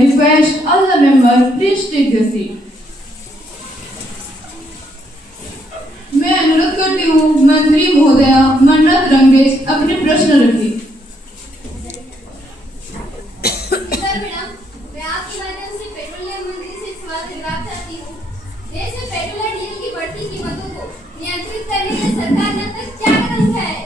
request all the members, please take the seat. मैं अनुरोध करती हूँ मंत्री महोदया मन्नत रंगेश अपने प्रश्न रखिए। मैं आपके माध्यम से पेट्रोलियम मंत्री से सवाल करना चाहती हूँ। देश में पेट्रोल और डीजल की बढ़ती कीमतों को नियंत्रित करने के लिए सरकार ने अब तक क्या कदम उठाए?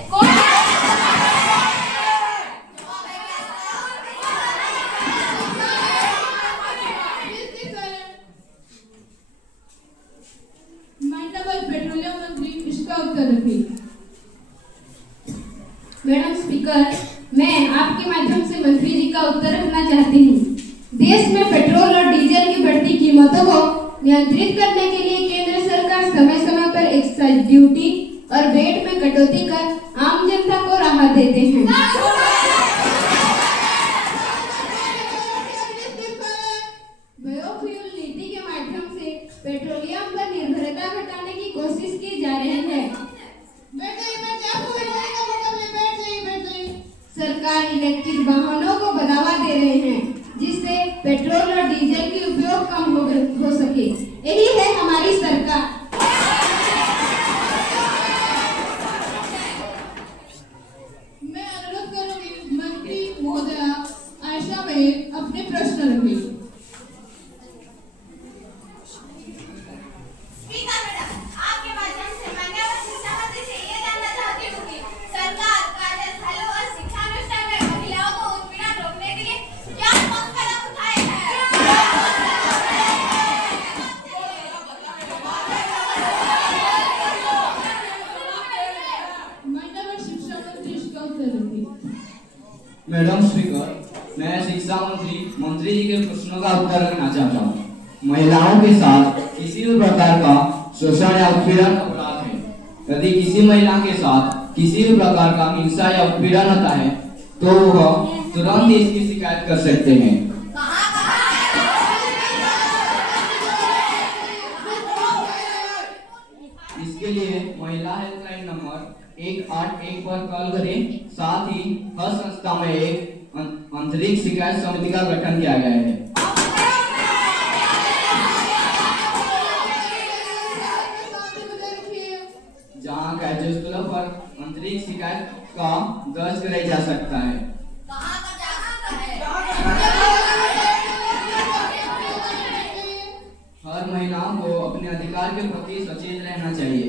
पेट्रोलियम मंत्री इसका उत्तर रखिए। मैडम स्पीकर, मैं आपके माध्यम से मंत्री जी का उत्तर रखना चाहती हूँ। देश में पेट्रोल और डीजल की बढ़ती कीमतों को नियंत्रित करने के लिए केंद्र सरकार समय समय पर एक्साइज ड्यूटी और वेट में कटौती कर आम जनता को राहत देते हैं। बायोफ्यूल नीति के माध्यम से पेट्रोलियम पर निर्भरता घटाने की कोशिश की जा रही है। सरकार इलेक्ट्रिक वाहनों को बढ़ावा दे रहे हैं जिससे पेट्रोल और डीजल की उपयोग कम हो सके। यही है हमारी सरकार। मैं अनुरोध करूंगी मंत्री महोदया आयशा में अपने प्रश्न रखें। मैडम स्पीकर, मैं शिक्षा मंत्री जी के प्रश्नों का उत्तर रखना चाहता हूँ। महिलाओं के साथ किसी भी प्रकार का शोषण या उत्पीड़न अपराध है। यदि किसी महिला के साथ किसी भी प्रकार का हिंसा या उत्पीड़न होता है तो वह तुरंत इसकी शिकायत कर सकते हैं। इसके लिए महिला हेल्पलाइन नंबर 181 पर कॉल करें। साथ ही हर संस्था में एक आंतरिक शिकायत समिति का गठन किया गया है जहां कार्यस्थलों पर आंतरिक शिकायत का दर्ज कराया जा सकता है। हर महिलाओं को अपने अधिकार के प्रति सचेत रहना चाहिए।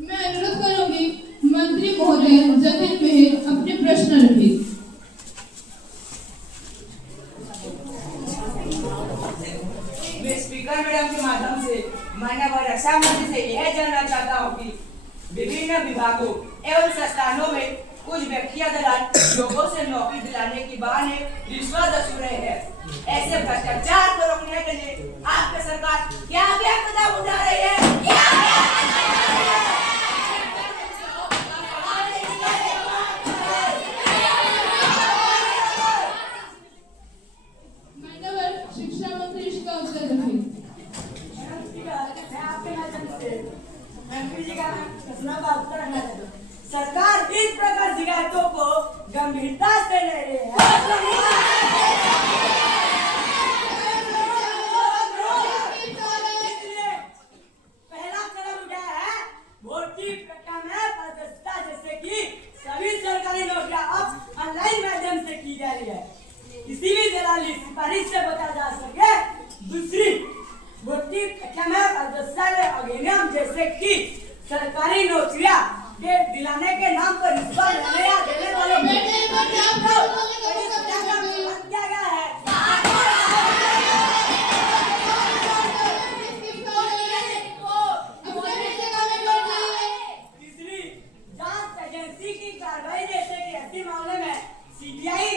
मैं अनुरोध करूंगी मंत्री महोदय जतिन मेहर अपने प्रश्न रखें। स्पीकर मैडम के माध्यम से माननीय रक्षा मंत्री से यह जानना चाहता हूँ कि विभिन्न विभागों एवं संस्थानों में कुछ व्यक्तियां दलाल लोगों से नौकरी दिलाने की बहाने रिश्वत वसूल रहे हैं। ऐसे भ्रष्टाचार को रोकने के लिए आपकी सरकार क्या क्या कदम उठा रही है? शिक्षा मंत्री इसका उत्तर रखें। सरकार इस प्रकार शिकायतों को गंभीरता से ले रही है। पहला कदम उठाया है भर्ती प्रक्रिया में पारदर्शिता, जैसे कि सभी सरकारी नौकरियां अब ऑनलाइन माध्यम से की जा रही है। किसी भी दलाली सिफारिश से बचा जा सके। दूसरी भर्ती प्रक्रिया में पारदर्शिता के अधिनियम, जैसे कि सरकारी नौकरियां के दिलाने के नाम पर रिश्वत लेने या देने वाले क्या क्या है? तीसरी जांच एजेंसी की कार्रवाई, जैसे कि ऐसे मामले में सीबीआई,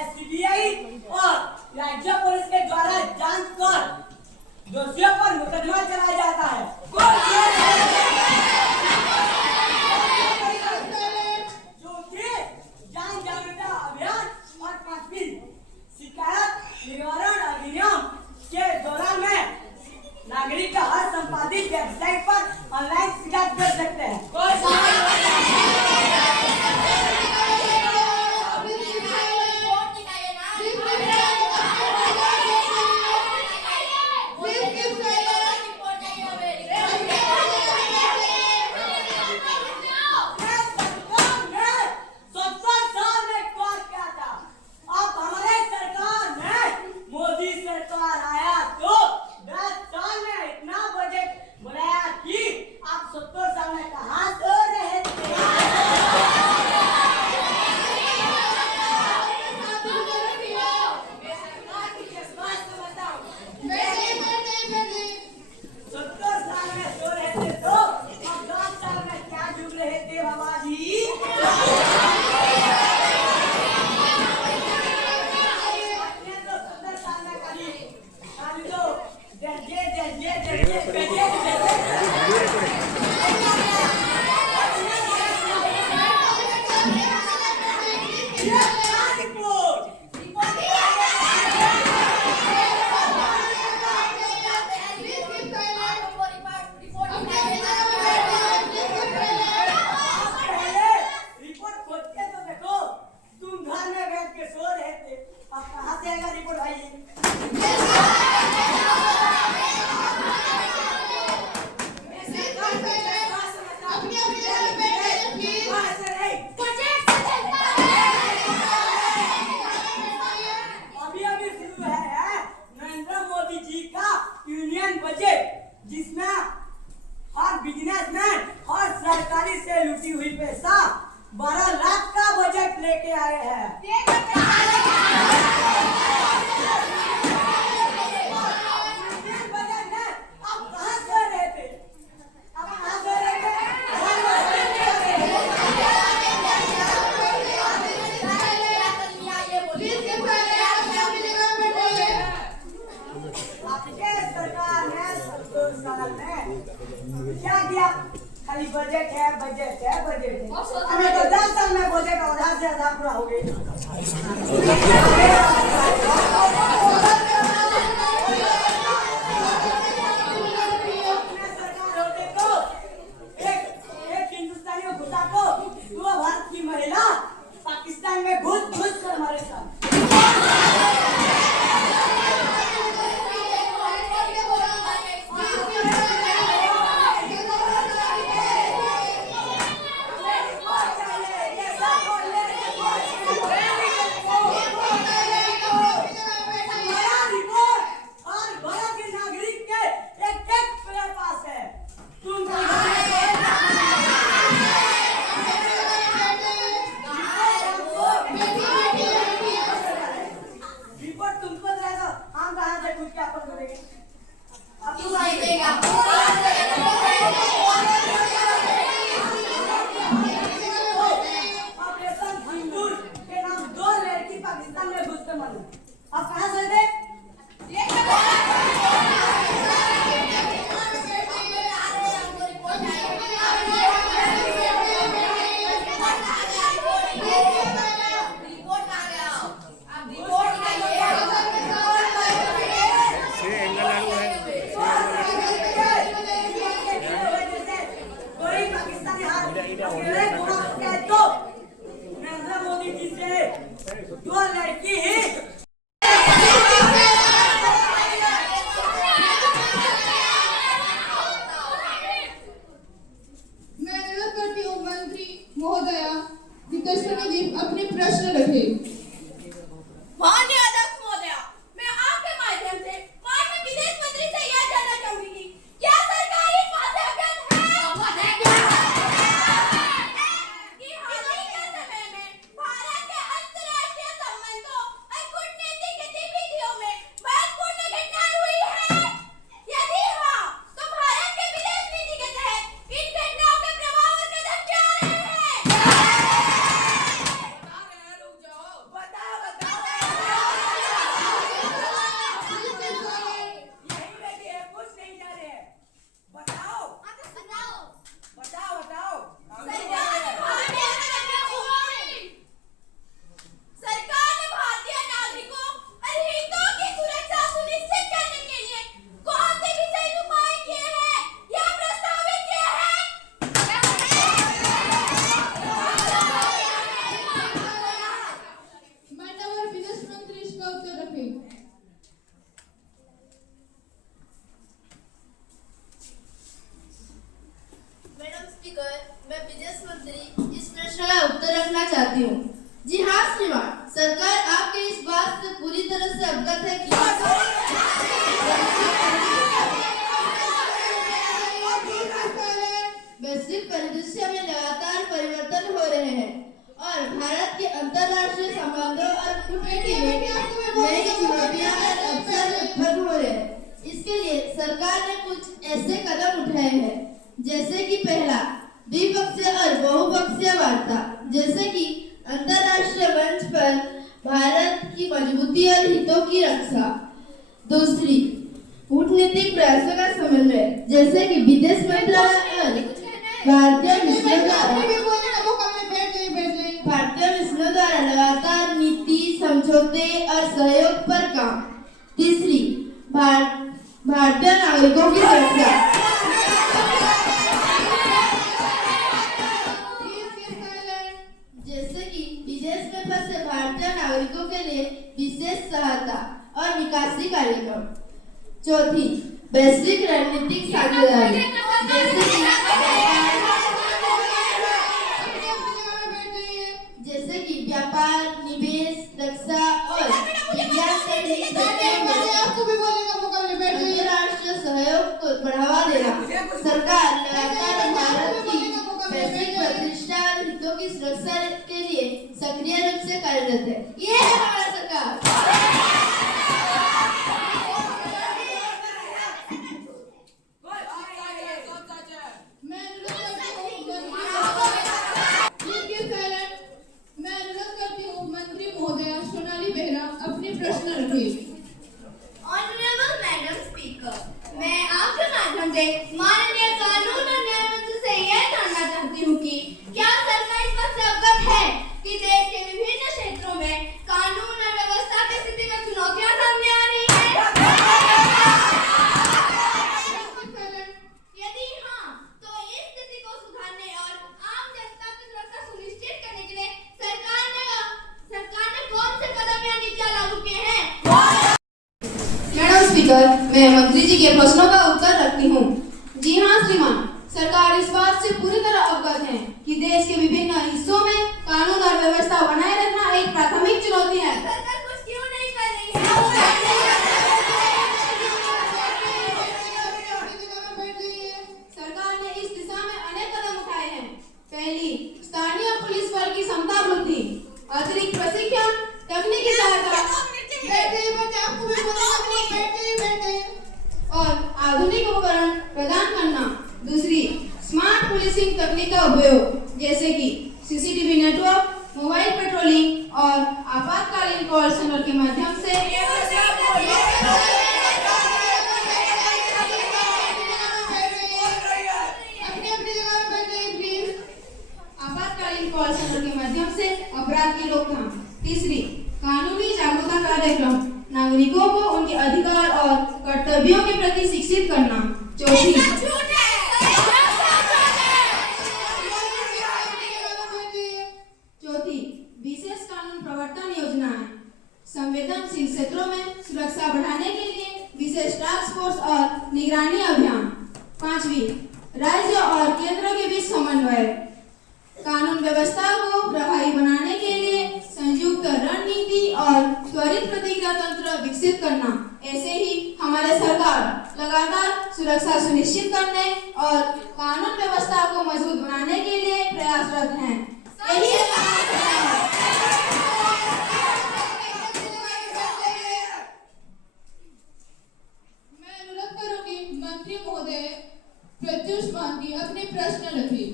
एससीबीआई और राज्य पुलिस के द्वारा जांच कर दोषियों पर मुकदमा चलाया जाता है। लेके आए हैं। आप कहाँ सो रहे थे? आप कहाँ सो रहे थे? आपके सरकार ने संतोष साल में क्या किया? खाली बजट है, बजट है, बजट है। हमें तो 10 साल में बजट आधा से आधा पूरा हो गया। सरकार होते तो एक हिंदुस्तानी को घुसा को वो भारत की महिला पाकिस्तान में घुस कर हमारे साथ नरेंद्र मोदी जी से 2 लड़की मैं अनुरोध करती हूँ मंत्री महोदया विदेश जी अपने प्रश्न रखे। माननीय अध्यक्ष महोदया, मैं आपके माध्यम से माननीय विदेश मंत्री से यह जानना चाहूंगी कि क्या सरकारी स्वास्थ्य अभियान है कि हाल ही के समय में भारत के अंतर्राष्ट्रीय संबंधों और कूटनीतिक गतिविधियों में महत्वपूर्ण घटनाएं हुई है? यदि हाँ, तो भारत के विदेश नीति के तहत इन घटनाओं के प्रभाव और कदम क्या रहे हैं? रुक जाओ, बताओ यही बैठी है, कुछ नहीं जा रहे हैं। बताओ बताओ बताओ सरकार ने भारतीय नागरिकों और हितों की सुरक्षा सुनिश्चित करने के लिए कौन से विशेष उपाय किए हैं या प्रस्तावित किए हैं? माननीय विदेश मंत्री इसका उत्तर रखे। मैडम स्पीकर, मैं विदेश मंत्री इस प्रश्न का उत्तर रखना चाहती हूँ। जी हाँ श्रीमान, सरकार आपके इस बात से पूरी तरह से अवगत है कि वैश्विक परिदृश्य में लगातार परिवर्तन हो रहे हैं और भारत के अंतर्राष्ट्रीय संबंधों और कूटनीति में नई चुनौतियां और अवसर उत्पन्न हो रहे हैं। इसके लिए सरकार ने कुछ ऐसे कदम उठाए हैं जैसे कि पहला, द्विपक्षीय और बहुपक्षीय वार्ता, जैसे कि अंतर्राष्ट्रीय मंच पर भारत की मजबूती और हितों की रक्षा। दूसरी, कूटनीतिक प्रयासों का समन्वय, जैसे कि विदेश मंत्रालय और भारतीय मिशनों द्वारा लगातार नीति, समझौते और सहयोग पर काम। तीसरी, भारतीय नागरिकों की सुरक्षा, जैसे कि विदेश में फंसे भारतीय नागरिकों के लिए विशेष सहायता और निकासी कार्यक्रम। चौथी, वैश्विक रणनीतिक साझेदारी, जैसे कि व्यापार, निवेश, रक्षा और विज्ञान से अंतर्राष्ट्रीय सहयोग को बढ़ावा देना। सरकार लगातार भारत की वैश्विक प्रतिष्ठा और हितों की सुरक्षा के लिए सक्रिय कार्यरत है। ये है हमारा सरकार। मैं अनुरोध करती हूँ मंत्री महोदया सोनाली बेहरा अपने प्रश्न रखें। ऑनरेबल मैडम स्पीकर, मैं आपके माध्यम से माननीय कानून और न्याय मंत्री से यह जानना चाहती हूँ कि क्या सरकार इस बात से अवगत है कि देश के विभिन्न क्षेत्रों में कानून और व्यवस्था की स्थिति में चुनौतियां सामने आ रही हैं? यदि हाँ, तो इस स्थिति को सुधारने और आम जनता की सुरक्षा सुनिश्चित करने के लिए सरकार ने कौन से कदम या नीतियां लागू किए हैं? मैडम स्पीकर, मैं मंत्री जी के प्रश्नों का उत्तर रखती हूँ। जी हाँ श्रीमान, सरकार इस बात से पूरी तरह अवगत है कि देश के विभिन्न हिस्सों में कानून और व्यवस्था बनाए रखना एक प्राथमिक चुनौती है। सरकार कुछ क्यों नहीं कर रही है? सरकार ने इस दिशा में अनेक कदम उठाए हैं। पहली, स्थानीय पुलिस बल की क्षमता वृद्धि, अतिरिक्त प्रशिक्षण, तकनीकी सहायता और आधुनिक उपकरण प्रदान करना। दूसरी, स्मार्ट पुलिसिंग तकनीक का उपयोग, जैसे कि सीसीटीवी नेटवर्क, मोबाइल पेट्रोलिंग और आपातकालीन कॉल सेंटर के माध्यम से अपराध की रोकथाम। तीसरी, कानूनी जागरूकता कार्यक्रम, नागरिकों को उनके अधिकार और कर्तव्यों के प्रति शिक्षित करना। चौथी, विशेष कानून प्रवर्तन योजनाएं, संवेदनशील क्षेत्रों में सुरक्षा बढ़ाने के लिए विशेष टास्क फोर्स और निगरानी अभियान। पांचवी, राज्य और केंद्र के बीच समन्वय, कानून व्यवस्था को प्रभावी बनाने के लिए संयुक्त रणनीति और त्वरित प्रतिक्रिया तंत्र विकसित करना। ऐसे ही हमारे सरकार लगातार सुरक्षा सुनिश्चित करने और कानून व्यवस्था को मजबूत बनाने के लिए प्रयासरत हैं। यही मैं अनुरोध करूंगी मंत्री महोदय प्रत्युष मांगी अपने प्रश्न रखें।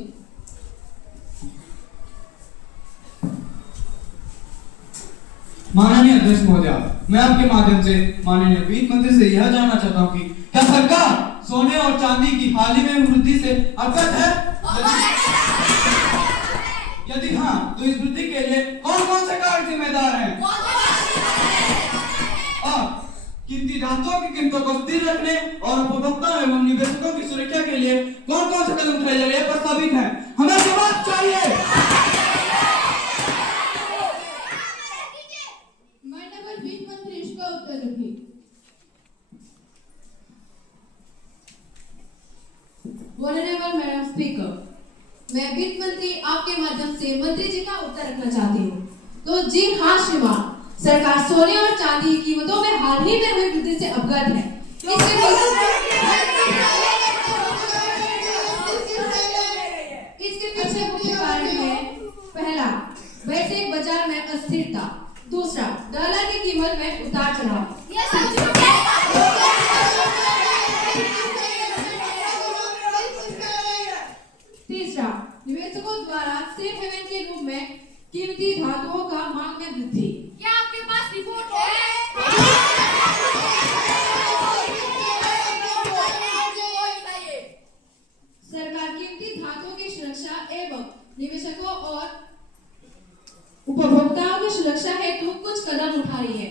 माननीय अध्यक्ष महोदया, मैं आपके माध्यम से माननीय वित्त मंत्री से यह जानना चाहता हूँ कि क्या सरकार सोने और चांदी की हाल ही में वृद्धि से अवगत है? यदि हाँ, तो इस वृद्धि के लिए कौन कौन से कारक जिम्मेदार हैं? और कीमती धातुओं की कीमतों को स्थिर रखने और उपभोक्ताओं एवं निवेशकों की सुरक्षा के लिए कौन कौन से कदम उठाए जा रहे हैं प्रस्तावित हैं? हमें जवाब चाहिए। वित्त मंत्री इसका उत्तर रखिए। ऑनरेबल मैडम स्पीकर, मैं वित्त मंत्री आपके माध्यम से मंत्री जी का उत्तर रखना चाहती हूँ। तो जी हाँ श्रीमान, सरकार सोने और चांदी की कीमतों में हाल ही में हुई वृद्धि से अवगत है। इसके पीछे मुख्य कारण है, पहला, वैश्विक बाजार में अस्थिरता। दूसरा, डॉलर की कीमत में उतार चढ़ाव। तीसरा, निवेशकों द्वारा सेफ हेवन के रूप में कीमती धातुओं का मांग में वृद्धि। क्या आपके पास रिपोर्ट है? सरकार कीमती धातुओं की सुरक्षा एवं निवेशकों और उपभोक्ताओं की सुरक्षा हेतु कुछ कदम उठा रही है,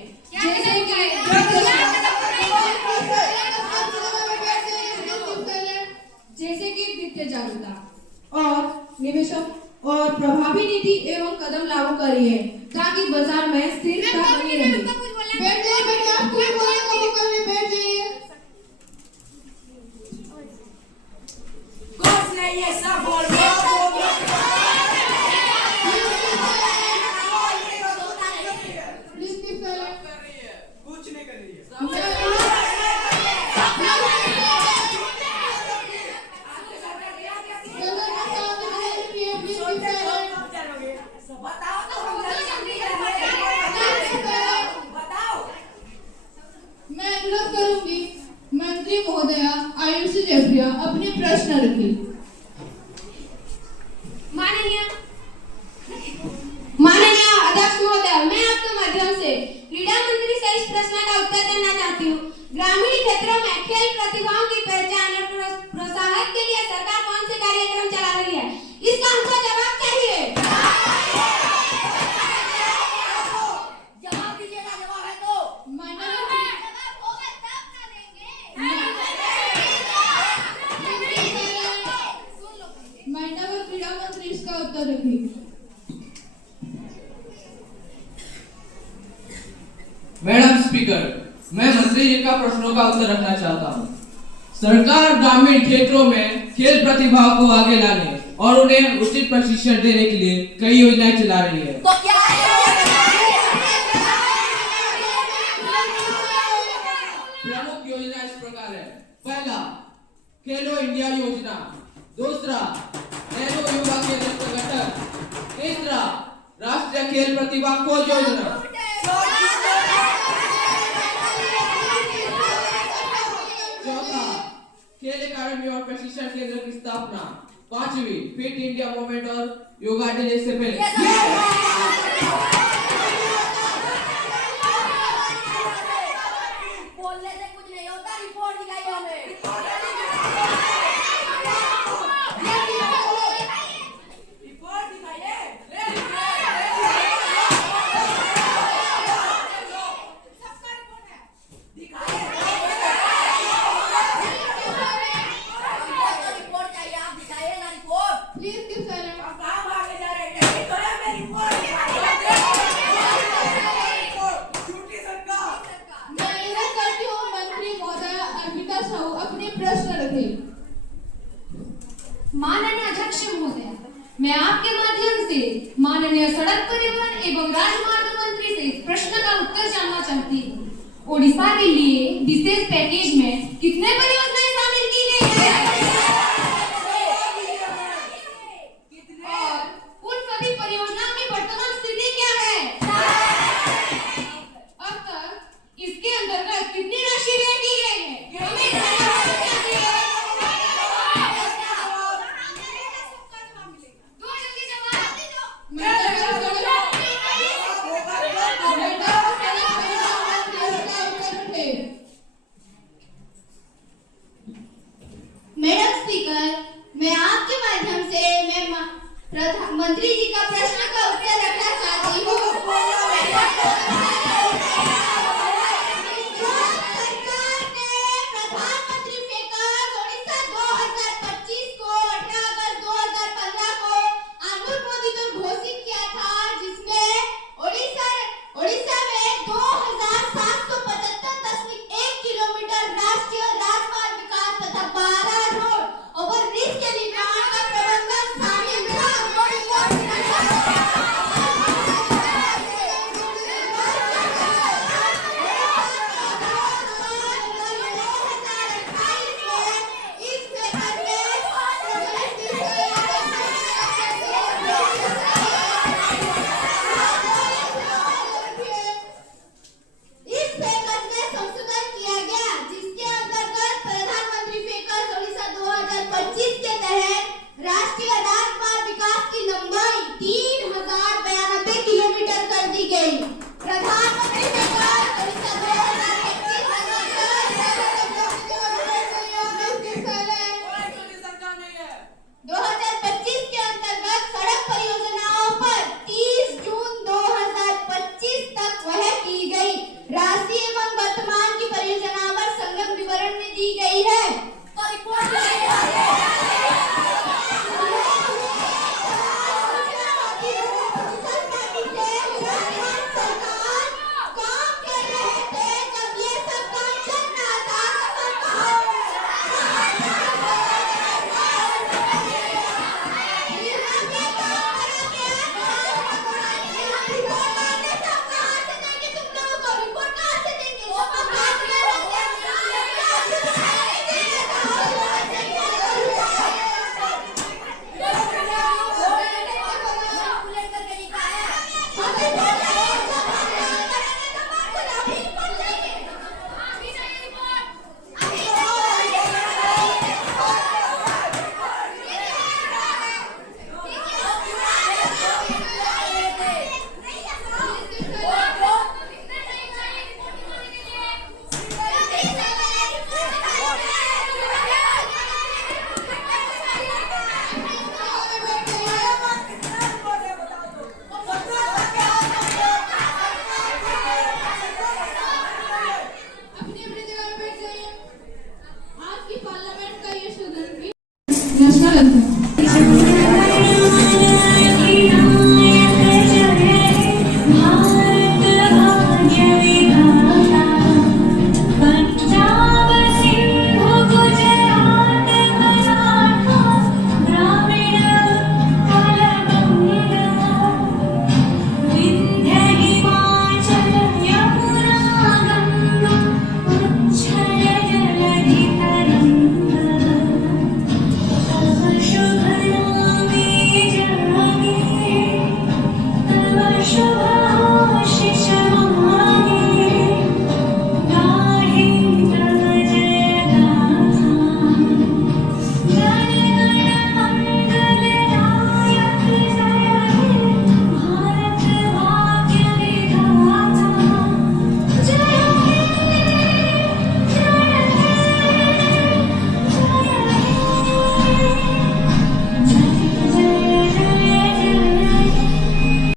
जैसे कि वित्तीय जागरूकता और निवेशक और प्रभावी नीति एवं कदम लागू कर रही है ताकि बाजार में स्थिरता बनी रहे। कुछ नहीं कर रही है। बताओ तो हम जल्दी चुनौतियां अपने प्रश्न रखें। माननीय अध्यक्ष महोदय, मैं आपके माध्यम से क्रीड़ा मंत्री से इस प्रश्न का उत्तर देना चाहती हूँ। ग्रामीण क्षेत्रों में खेल प्रतिभाओं की पहचान और प्रोत्साहन के लिए सरकार कौन से कार्यक्रम चला रही है? इसका हमको जवाब चाहिए। जवाब दीजिएगा, जवाब है तो माननीय क्रीड़ा मंत्री इसका उत्तर रखें। मैडम स्पीकर, मैं मंत्री जी का प्रश्नों का उत्तर रखना चाहता हूँ। सरकार ग्रामीण क्षेत्रों में खेल प्रतिभा को आगे लाने और उन्हें उचित प्रशिक्षण देने के लिए कई योजनाएं चला रही है। तो क्या प्रमुख योजना इस प्रकार है। पहला, खेलो इंडिया योजना। दूसरा, नेहरू युवा केंद्र का गठन। तीसरा, राष्ट्रीय खेल प्रतिभा खोज योजना। चौथा, खेल अकादमी और प्रशिक्षण केंद्र की स्थापना। पांचवी, फिट इंडिया मूवमेंट और योगा डे से पहले। बोलने से कुछ नहीं होता, रिपोर्ट दिखाइए हमें। रिपोर्ट दिखाइए। सबका रिपोर्ट है, दिखाइए। रिपोर्ट चाहिए, आप दिखाइए ना रिपोर्ट। Please keep silent. आप कहाँ भागे जा रहे हैं? यही तो है मेरी रिपोर्ट। झूठी सरकार। मैं अनुरोध करती हूँ मंत्री महोदय अर्पिता साहू अपने प्रश्न रखें। माननीय अध्यक्ष महोदय, मैं आपके माध्यम से माननीय सड़क परिवहन एवं राजमार्ग मंत्री से इस प्रश्न का उत्तर जानना चाहती हूँ। ओडिशा के लिए विशेष पैकेज में कितने परियोजनाएं शामिल की गई है? और उन सभी परियोजनाओं की वर्तमान स्थिति क्या है? अब तक इसके अंतर्गत कितनी राशि व्यय की गई है? हमें जानकारी चाहिए। दो जल्दी जवाब। मैडम स्पीकर, मैं आपके माध्यम से प्रधानमंत्री जी का प्रश्न का उत्तर रखना चाहती हूँ। सरकार ने प्रधानमंत्री फेकर्स ओडिशा 2025 को 18 अगस्त 2015 को अनुमोदित और घोषित किया था, जिसमें ओडिशा में 2775.1 किलोमीटर राष्ट्रीय राजमार्ग विकास तथा 12 रोड ओवरब्रिज के निर्माण का प्रबंधन शामिल था। इस पैकेज में संशोधन किया गया, जिसके अंतर्गत प्रधानमंत्री फेकर्स ओडिशा 2025 के तहत राष्ट्रीय राजमार्ग विकास की लंबाई 3092 किलोमीटर कर दी गई। प्रधानमंत्री फेकर्स ओडिशा 2025 के अंतर्गत सड़क परियोजनाओं पर 30 जून 2025 तक वह की गई राशि एवं वर्तमान की परियोजना पर संगम विवरण में दी गई है। तो रिपोर्ट लाइए। शुभ